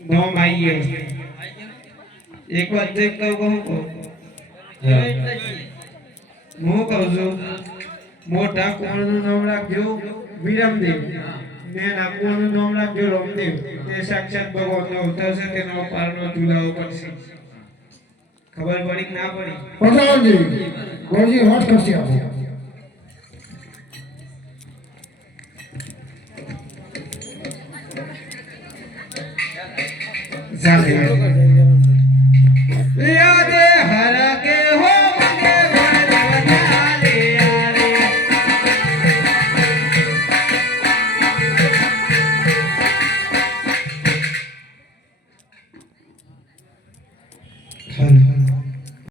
નોમ આવી ગયો એક વાત તો કહું હું કહું છું મોટા કુંવરનું નામ રાખજો વિરમદેવ ને નાના કુંવરનું નામ રાખજો રામદેવ તે સાક્ષાત ભગવાનનો અવતાર છે તેનો પારનો ચૂલાવો પડશે ખબર પડી કે ના પડી પધારજી ગોળજી હોટ કરશે આપો